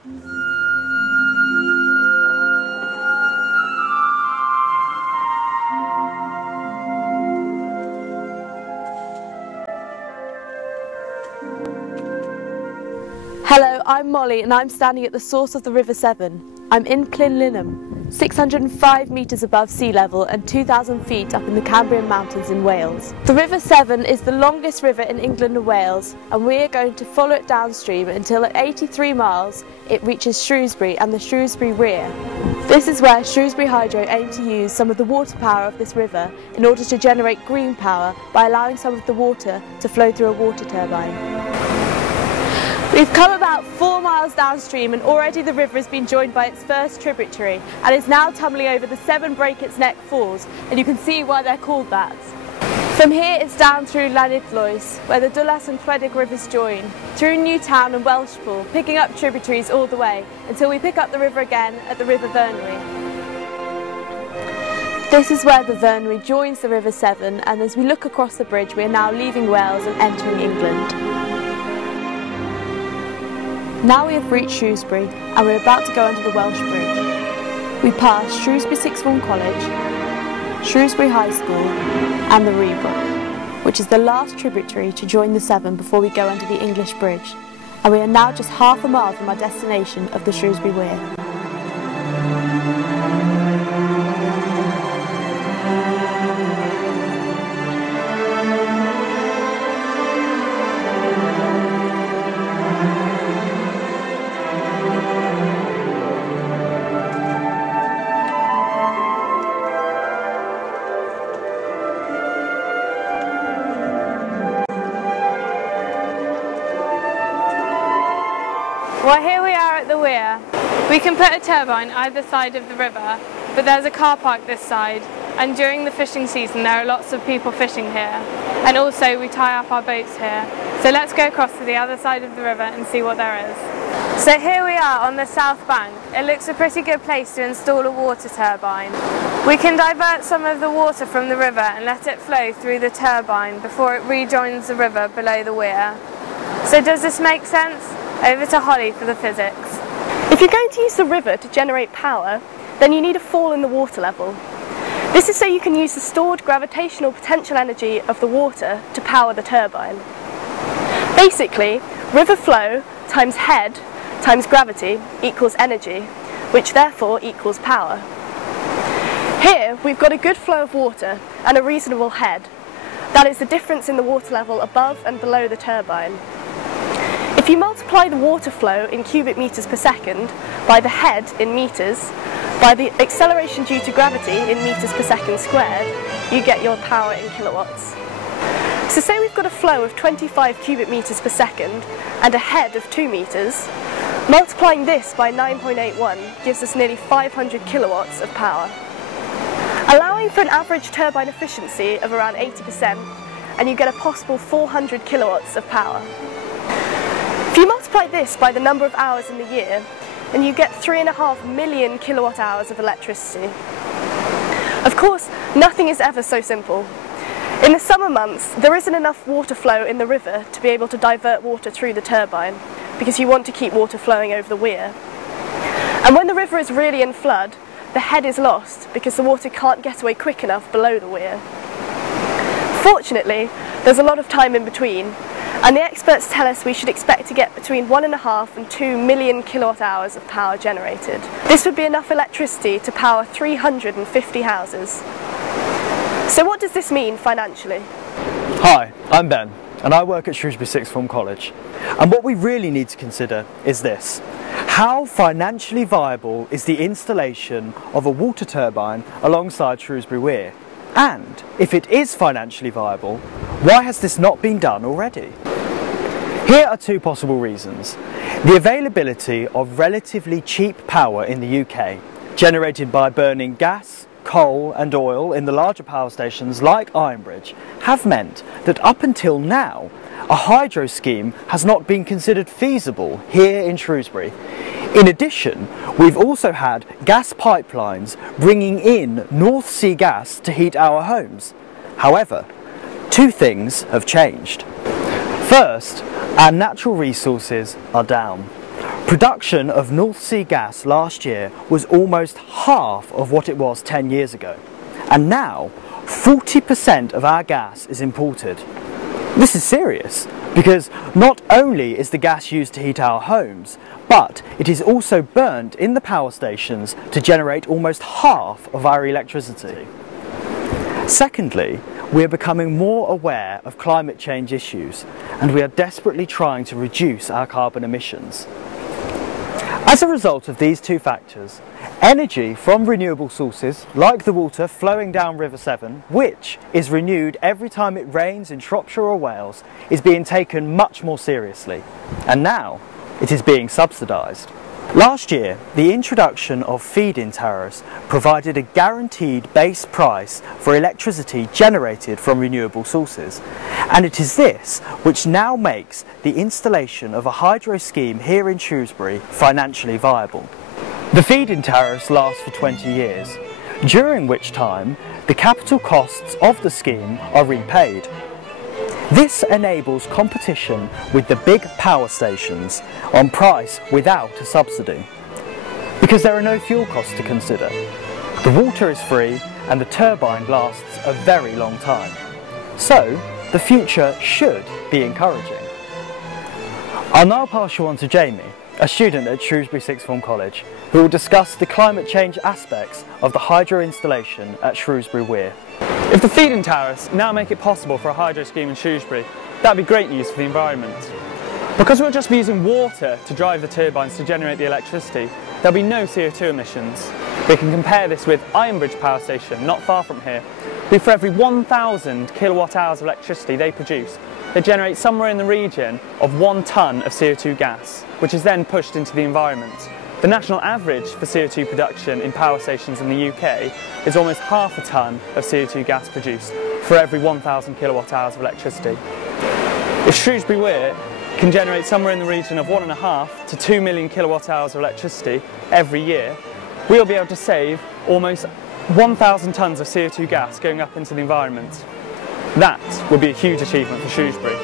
Hello, I'm Molly and I'm standing at the source of the River Severn. I'm in Plynlimmon, 605 metres above sea level and 2,000 feet up in the Cambrian Mountains in Wales. The River Severn is the longest river in England and Wales, and we are going to follow it downstream until at 83 miles it reaches Shrewsbury and the Shrewsbury Weir. This is where Shrewsbury Hydro aim to use some of the water power of this river in order to generate green power by allowing some of the water to flow through a water turbine. We've come about 4 miles downstream and already the river has been joined by its first tributary and is now tumbling over the Severn Break its Neck Falls, and you can see why they're called that. From here it's down through Llanidloes, where the Dwlas and Clwedig rivers join, through Newtown and Welshpool, picking up tributaries all the way until we pick up the river again at the River Vyrnwy. This is where the Vyrnwy joins the River Severn, and as we look across the bridge we are now leaving Wales and entering England. Now we have reached Shrewsbury and we're about to go under the Welsh Bridge. We pass Shrewsbury Sixth Form College, Shrewsbury High School and the Rhebrook, which is the last tributary to join the Severn before we go under the English Bridge, and we are now just half a mile from our destination of the Shrewsbury Weir. Well, here we are at the weir. We can put a turbine either side of the river, but there's a car park this side, and during the fishing season there are lots of people fishing here, and also we tie up our boats here. So let's go across to the other side of the river and see what there is. So here we are on the south bank. It looks a pretty good place to install a water turbine. We can divert some of the water from the river and let it flow through the turbine before it rejoins the river below the weir. So does this make sense? Over to Holly for the physics. If you're going to use the river to generate power, then you need a fall in the water level. This is so you can use the stored gravitational potential energy of the water to power the turbine. Basically, river flow times head times gravity equals energy, which therefore equals power. Here we've got a good flow of water and a reasonable head. That is the difference in the water level above and below the turbine. If you multiply the water flow in cubic metres per second by the head in metres, by the acceleration due to gravity in metres per second squared, you get your power in kilowatts. So say we've got a flow of 25 cubic metres per second and a head of 2 metres, multiplying this by 9.81 gives us nearly 500 kilowatts of power. Allowing for an average turbine efficiency of around 80%, and you get a possible 400 kilowatts of power. If you multiply this by the number of hours in the year, then you get 3.5 million kilowatt hours of electricity. Of course, nothing is ever so simple. In the summer months, there isn't enough water flow in the river to be able to divert water through the turbine, because you want to keep water flowing over the weir. And when the river is really in flood, the head is lost because the water can't get away quick enough below the weir. Fortunately, there's a lot of time in between, and the experts tell us we should expect to get between 1.5 and 2 million kilowatt hours of power generated. This would be enough electricity to power 350 houses. So what does this mean financially? Hi, I'm Ben, and I work at Shrewsbury Sixth Form College. And what we really need to consider is this: how financially viable is the installation of a water turbine alongside Shrewsbury Weir? And if it is financially viable, why has this not been done already? Here are two possible reasons. The availability of relatively cheap power in the UK, generated by burning gas, coal and oil in the larger power stations like Ironbridge, have meant that up until now, a hydro scheme has not been considered feasible here in Shrewsbury. In addition, we've also had gas pipelines bringing in North Sea gas to heat our homes. However, two things have changed. First, our natural resources are down. Production of North Sea gas last year was almost half of what it was 10 years ago, and now 40% of our gas is imported. This is serious, because not only is the gas used to heat our homes, but it is also burnt in the power stations to generate almost half of our electricity. Secondly, we are becoming more aware of climate change issues, and we are desperately trying to reduce our carbon emissions. As a result of these two factors, energy from renewable sources, like the water flowing down River Severn, which is renewed every time it rains in Shropshire or Wales, is being taken much more seriously, and now it is being subsidised. Last year, the introduction of feed-in tariffs provided a guaranteed base price for electricity generated from renewable sources, and it is this which now makes the installation of a hydro scheme here in Shrewsbury financially viable. The feed-in tariffs last for 20 years, during which time the capital costs of the scheme are repaid. This enables competition with the big power stations on price without a subsidy, because there are no fuel costs to consider. The water is free and the turbine lasts a very long time. So the future should be encouraging. I'll now pass you on to Jamie, a student at Shrewsbury Sixth Form College, who will discuss the climate change aspects of the hydro installation at Shrewsbury Weir. If the feed-in tariffs now make it possible for a hydro scheme in Shrewsbury, that'd be great news for the environment. Because we'll just be using water to drive the turbines to generate the electricity, there'll be no CO2 emissions. We can compare this with Ironbridge Power Station, not far from here, who for every 1,000 kilowatt hours of electricity they produce, they generate somewhere in the region of 1 tonne of CO2 gas, which is then pushed into the environment. The national average for CO2 production in power stations in the UK is almost half a tonne of CO2 gas produced for every 1,000 kilowatt hours of electricity. If Shrewsbury Weir can generate somewhere in the region of 1.5 to 2 million kilowatt hours of electricity every year, we'll be able to save almost 1,000 tonnes of CO2 gas going up into the environment. That would be a huge achievement for Shrewsbury.